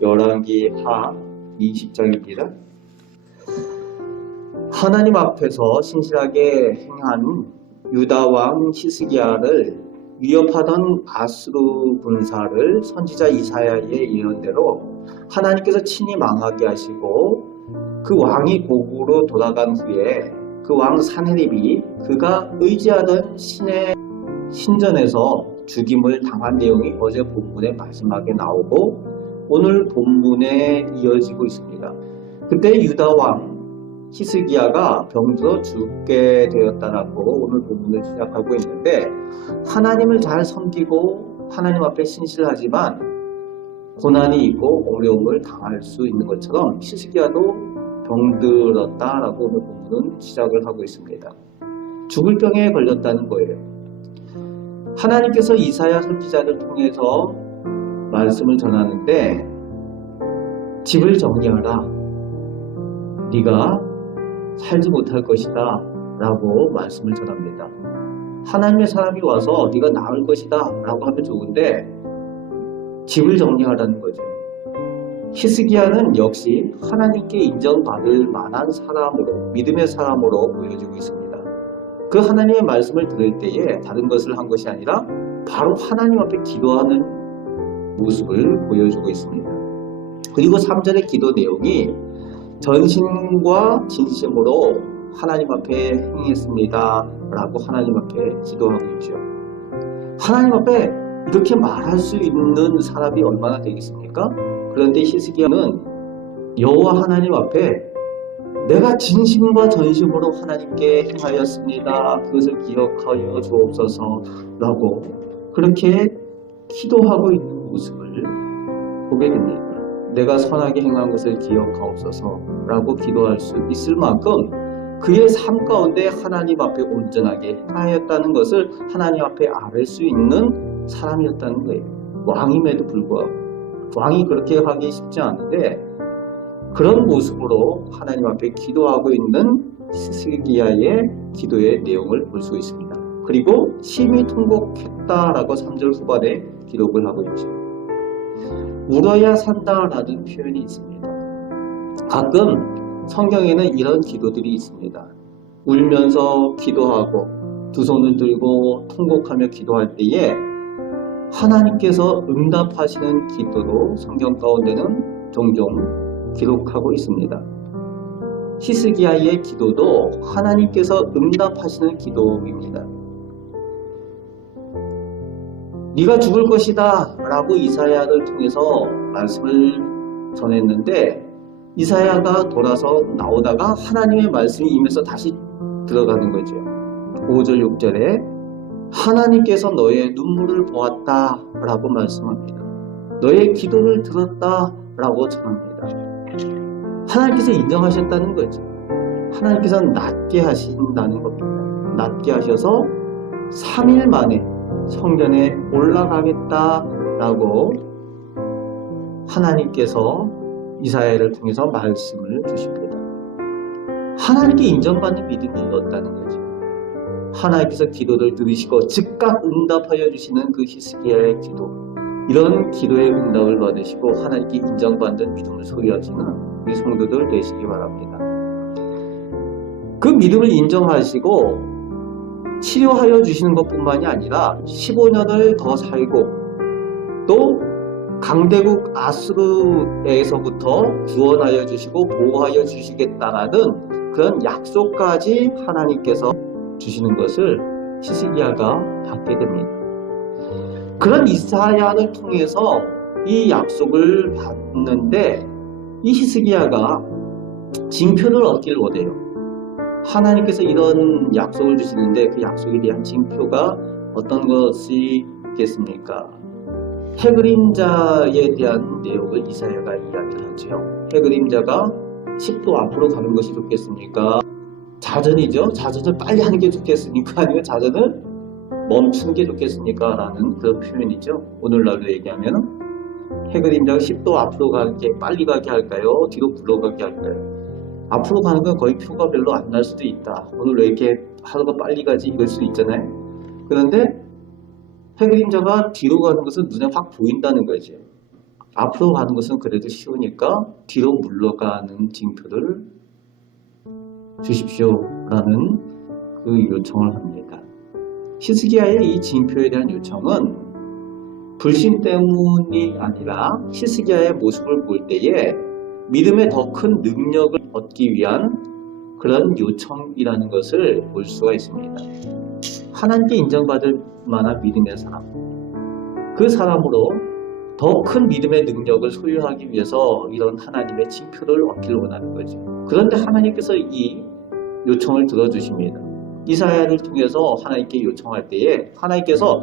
열왕기 하 20장입니다. 하나님 앞에서 신실하게 행한 유다왕 히스기야를 위협하던 아수르 군사를 선지자 이사야의 예언대로 하나님께서 친히 망하게 하시고 그 왕이 고국으로 돌아간 후에 그 왕 사네립이 그가 의지하던 신의 신전에서 죽임을 당한 내용이 어제 본문의 마지막에 나오고 오늘 본문에 이어지고 있습니다. 그때 유다 왕 히스기야가 병들어 죽게 되었다라고 오늘 본문을 시작하고 있는데, 하나님을 잘 섬기고 하나님 앞에 신실하지만 고난이 있고 어려움을 당할 수 있는 것처럼 히스기야도 병들었다라고 오늘 본문은 시작을 하고 있습니다. 죽을 병에 걸렸다는 거예요. 하나님께서 이사야 선지자를 통해서 말씀을 전하는데, 집을 정리하라, 네가 살지 못할 것이다 라고 말씀을 전합니다. 하나님의 사람이 와서 네가 나을 것이다 라고 하면 좋은데 집을 정리하라는 거죠. 히스기야는 역시 하나님께 인정받을 만한 사람으로, 믿음의 사람으로 보여지고 있습니다. 그 하나님의 말씀을 들을 때에 다른 것을 한 것이 아니라 바로 하나님 앞에 기도하는 모습을 보여주고 있습니다. 그리고 3절의 기도 내용이 전심과 진심으로 하나님 앞에 행했습니다 라고 하나님 앞에 기도하고 있죠. 하나님 앞에 이렇게 말할 수 있는 사람이 얼마나 되겠습니까? 그런데 히스기야는 여호와 하나님 앞에 내가 진심과 전심으로 하나님께 행하였습니다, 그것을 기억하여 주옵소서 라고 그렇게 기도하고 있는 모습을 보게 됩니다. 내가 선하게 행한 것을 기억하옵소서 라고 기도할 수 있을 만큼 그의 삶 가운데 하나님 앞에 온전하게 행하였다는 것을 하나님 앞에 알 수 있는 사람이었다는 거예요. 왕임에도 불구하고. 왕이 그렇게 하기 쉽지 않은데 그런 모습으로 하나님 앞에 기도하고 있는 히스기야의 기도의 내용을 볼 수 있습니다. 그리고 심히 통곡했다라고 3절 후반에 기록을 하고 있죠. 울어야 산다라는 표현이 있습니다. 가끔 성경에는 이런 기도들이 있습니다. 울면서 기도하고 두 손을 들고 통곡하며 기도할 때에 하나님께서 응답하시는 기도로 성경 가운데는 종종 기록하고 있습니다. 히스기야의 기도도 하나님께서 응답하시는 기도입니다. 네가 죽을 것이다 라고 이사야를 통해서 말씀을 전했는데, 이사야가 돌아서 나오다가 하나님의 말씀이 임해서 다시 들어가는 거죠. 5절 6절에 하나님께서 너의 눈물을 보았다 라고 말씀합니다. 너의 기도를 들었다 라고 전합니다. 하나님께서 인정하셨다는 거죠. 하나님께서는 낫게 하신다는 겁니다. 낫게 하셔서 3일 만에 성전에 올라가겠다라고 하나님께서 이사야를 통해서 말씀을 주십니다. 하나님께 인정받는 믿음이었다는 거죠. 하나님께서 기도를 들으시고 즉각 응답하여 주시는 그 히스기야의 기도, 이런 기도의 응답을 받으시고 하나님께 인정받는 믿음을 소유하시는 우리 성도들 되시기 바랍니다. 그 믿음을 인정하시고 치료하여 주시는 것뿐만이 아니라 15년을 더 살고 또 강대국 아수르에서부터 구원하여 주시고 보호하여 주시겠다라는 그런 약속까지 하나님께서 주시는 것을 히스기야가 받게 됩니다. 그런 이사야를 통해서 이 약속을 받는데 이 히스기야가 징표를 얻기를 원해요. 하나님께서 이런 약속을 주시는데 그 약속에 대한 징표가 어떤 것이 있겠습니까? 해그림자에 대한 내용을 이사야가 이야기를 하죠. 해그림자가 10도 앞으로 가는 것이 좋겠습니까? 자전이죠. 자전을 빨리 하는 게 좋겠습니까? 아니면 자전을 멈추는 게 좋겠습니까? 라는 그런 표현이죠. 오늘날로 얘기하면 해그림자가 10도 앞으로 가게, 빨리 가게 할까요? 뒤로 굴러가게 할까요? 앞으로 가는 건 거의 표가 별로 안 날 수도 있다. 오늘 왜 이렇게 하루가 빨리 가지? 이럴 수 있잖아요. 그런데 해그림자가 뒤로 가는 것은 눈에 확 보인다는 거죠. 앞으로 가는 것은 그래도 쉬우니까 뒤로 물러가는 징표를 주십시오라는 그 요청을 합니다. 히스기야의 이 징표에 대한 요청은 불신 때문이 아니라 히스기야의 모습을 볼 때에 믿음의 더 큰 능력을 얻기 위한 그런 요청이라는 것을 볼 수가 있습니다. 하나님께 인정받을 만한 믿음의 사람, 그 사람으로 더 큰 믿음의 능력을 소유하기 위해서 이런 하나님의 징표를 얻기를 원하는 거죠. 그런데 하나님께서 이 요청을 들어주십니다. 이사야를 통해서 하나님께 요청할 때에 하나님께서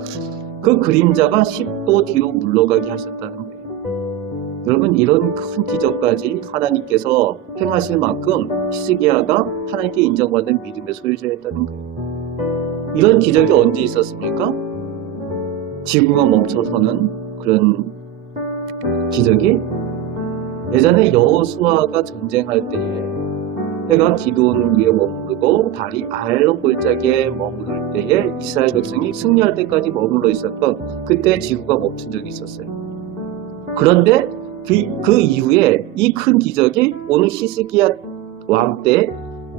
그 그림자가 10도 뒤로 물러가게 하셨다는 거예요. 여러분, 이런 큰 기적까지 하나님께서 행하실 만큼 히스기야가 하나님께 인정받는 믿음의 소유자였다는 거예요. 이런 기적이 언제 있었습니까? 지구가 멈춰서는 그런 기적이 예전에 여호수아가 전쟁할 때에 해가 기드온 위에 머무르고 달이 아얄론 골짜기에 머무를 때에 이스라엘 백성이 승리할 때까지 머물러 있었던 그때 지구가 멈춘 적이 있었어요. 그런데 그 이후에 이 큰 기적이 오늘 히스기야 왕 때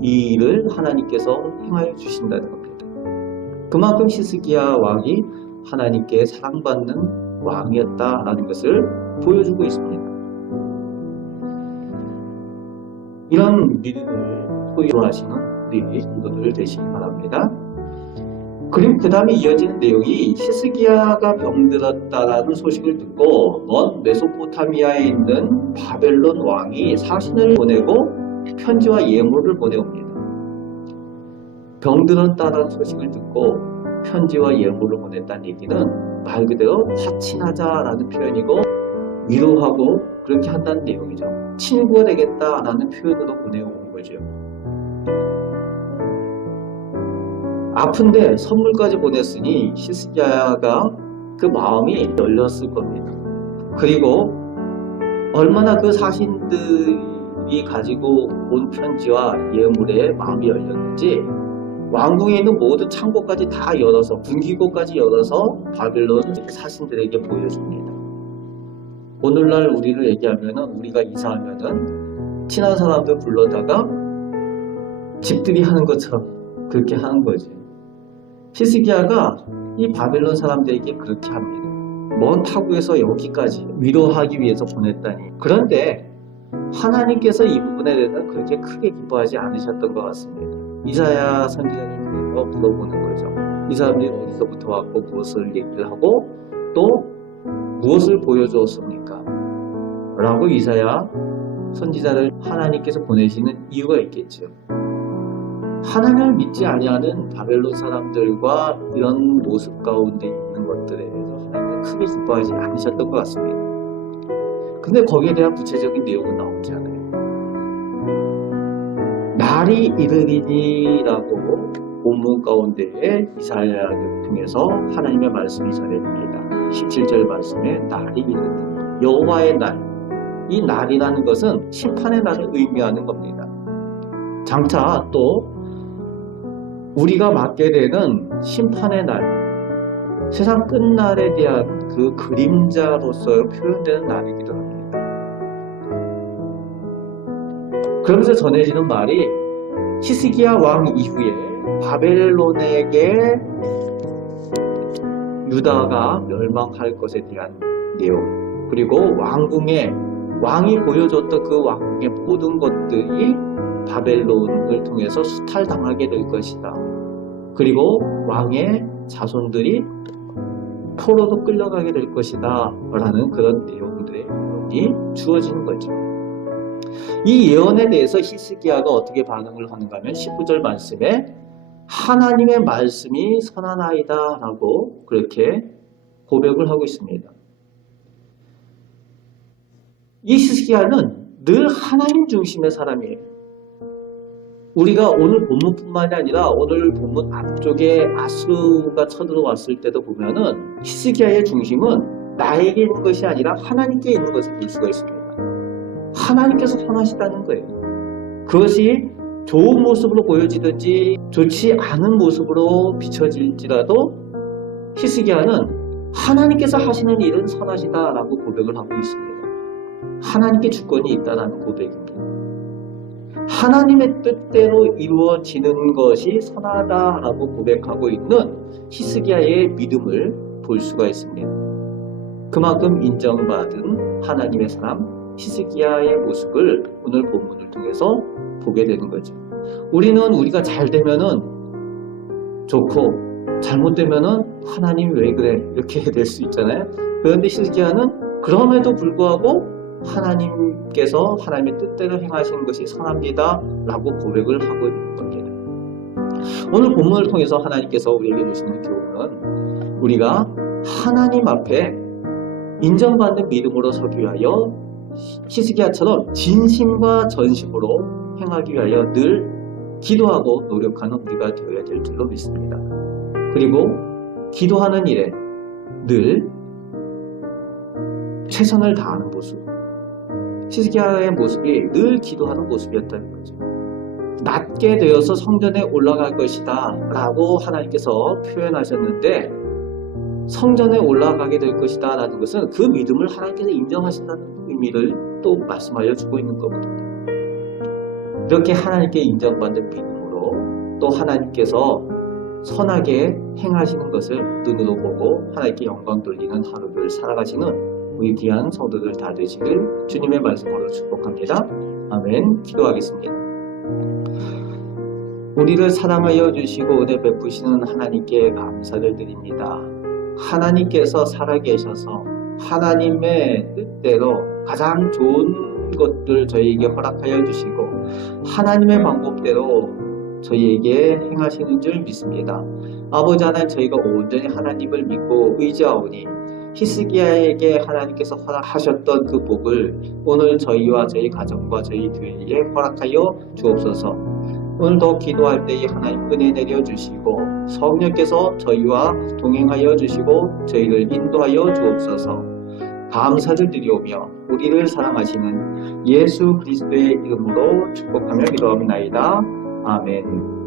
이 일을 하나님께서 행하여 주신다는 겁니다. 그만큼 히스기야 왕이 하나님께 사랑받는 왕이었다라는 것을 보여주고 있습니다. 이런 믿음을 소유하시는 우리 성도들 되시기 바랍니다. 그리고 그 다음에 이어지는 내용이 히스기야가 병들었다라는 소식을 듣고 먼 메소포타미아에 있는 바벨론 왕이 사신을 보내고 편지와 예물을 보내옵니다. 병들었다라는 소식을 듣고 편지와 예물을 보냈다는 얘기는 말 그대로 화친하자라는 표현이고 위로하고 그렇게 한다는 내용이죠. 친구가 되겠다라는 표현으로 보내온 거죠. 아픈데 선물까지 보냈으니 히스기야가 그 마음이 열렸을 겁니다. 그리고 얼마나 그 사신들이 가지고 온 편지와 예물에 마음이 열렸는지 왕궁에 있는 모든 창고까지 다 열어서 분기고까지 열어서 바벨론 사신들에게 보여줍니다. 오늘날 우리를 얘기하면은 우리가 이사하면은 친한 사람들 불러다가 집들이 하는 것처럼 그렇게 하는 거지. 히스기야가 이 바벨론 사람들에게 그렇게 합니다. 먼 타국에서 여기까지 위로하기 위해서 보냈다니. 그런데 하나님께서 이 부분에 대해서는 그렇게 크게 기뻐하지 않으셨던 것 같습니다. 이사야 선지자를 통해서 물어보는 거죠. 이 사람들이 어디서부터 왔고 무엇을 얘기를 하고 또 무엇을 보여주었습니까? 라고 이사야 선지자를 하나님께서 보내시는 이유가 있겠죠. 하나님을 믿지 아니하는 바벨론 사람들과 이런 모습 가운데 있는 것들에 대해서 하나님은 크게 기뻐하지 않으셨던 것 같습니다. 근데 거기에 대한 구체적인 내용은 나오지 않아요. 날이 이르리니라고 본문 가운데에 이사야를 통해서 하나님의 말씀이 전해집니다. 17절 말씀에 날이 이르리니 여호와의 날, 이 날이라는 것은 심판의 날을 의미하는 겁니다. 장차 또 우리가 맞게 되는 심판의 날, 세상 끝날에 대한 그 그림자로서 표현되는 날이기도 합니다. 그러면서 전해지는 말이 히스기야 왕 이후에 바벨론에게 유다가 멸망할 것에 대한 내용, 그리고 왕이 보여줬던 그 왕궁의 모든 것들이 바벨론을 통해서 수탈당하게 될 것이다. 그리고 왕의 자손들이 포로로 끌려가게 될 것이다 라는 그런 내용들의 예언이 주어지는 거죠. 이 예언에 대해서 히스기야가 어떻게 반응을 하는가 하면 19절 말씀에 하나님의 말씀이 선하나이다 라고 그렇게 고백을 하고 있습니다. 이 히스기야는 늘 하나님 중심의 사람이에요. 우리가 오늘 본문뿐만이 아니라 오늘 본문 앞쪽에 아수르가 쳐들어왔을 때도 보면은 히스기야의 중심은 나에게 있는 것이 아니라 하나님께 있는 것을 볼 수가 있습니다. 하나님께서 선하시다는 거예요. 그것이 좋은 모습으로 보여지든지 좋지 않은 모습으로 비춰질지라도 히스기야는 하나님께서 하시는 일은 선하시다라고 고백을 하고 있습니다. 하나님께 주권이 있다는 고백입니다. 하나님의 뜻대로 이루어지는 것이 선하다라고 고백하고 있는 히스기야의 믿음을 볼 수가 있습니다. 그만큼 인정받은 하나님의 사람 히스기야의 모습을 오늘 본문을 통해서 보게 되는 거죠. 우리는 우리가 잘 되면은 좋고 잘못되면은 하나님 왜 그래 이렇게 될 수 있잖아요. 그런데 히스기야는 그럼에도 불구하고 하나님께서 하나님의 뜻대로 행하시는 것이 선합니다 라고 고백을 하고 있는 겁니다. 오늘 본문을 통해서 하나님께서 우리에게 주시는 교훈은 우리가 하나님 앞에 인정받는 믿음으로 서기 위하여 히스기야처럼 진심과 전심으로 행하기 위하여 늘 기도하고 노력하는 우리가 되어야 될 줄로 믿습니다. 그리고 기도하는 일에 늘 최선을 다하는 모습, 히스기야의 모습이 늘 기도하는 모습이었다는 거죠. 낮게 되어서 성전에 올라갈 것이다 라고 하나님께서 표현하셨는데 성전에 올라가게 될 것이다 라는 것은 그 믿음을 하나님께서 인정하신다는 의미를 또 말씀하여 주고 있는 거거든요. 이렇게 하나님께 인정받는 믿음으로 또 하나님께서 선하게 행하시는 것을 눈으로 보고 하나님께 영광 돌리는 하루를 살아가시는 우리 귀한 성도들 다 되시길 주님의 말씀으로 축복합니다. 아멘. 기도하겠습니다. 우리를 사랑하여 주시고 은혜 베푸시는 하나님께 감사를 드립니다. 하나님께서 살아계셔서 하나님의 뜻대로 가장 좋은 것들 저희에게 허락하여 주시고 하나님의 방법대로 저희에게 행하시는 줄 믿습니다. 아버지 하나님, 저희가 온전히 하나님을 믿고 의지하오니 히스기야에게 하나님께서 허락하셨던 그 복을 오늘 저희와 저희 가정과 저희 교회에 허락하여 주옵소서. 오늘도 기도할 때에 하나님 은혜 내려주시고 성령께서 저희와 동행하여 주시고 저희를 인도하여 주옵소서. 감사를 드리오며 우리를 사랑하시는 예수 그리스도의 이름으로 축복하며 기도합니다. 아멘.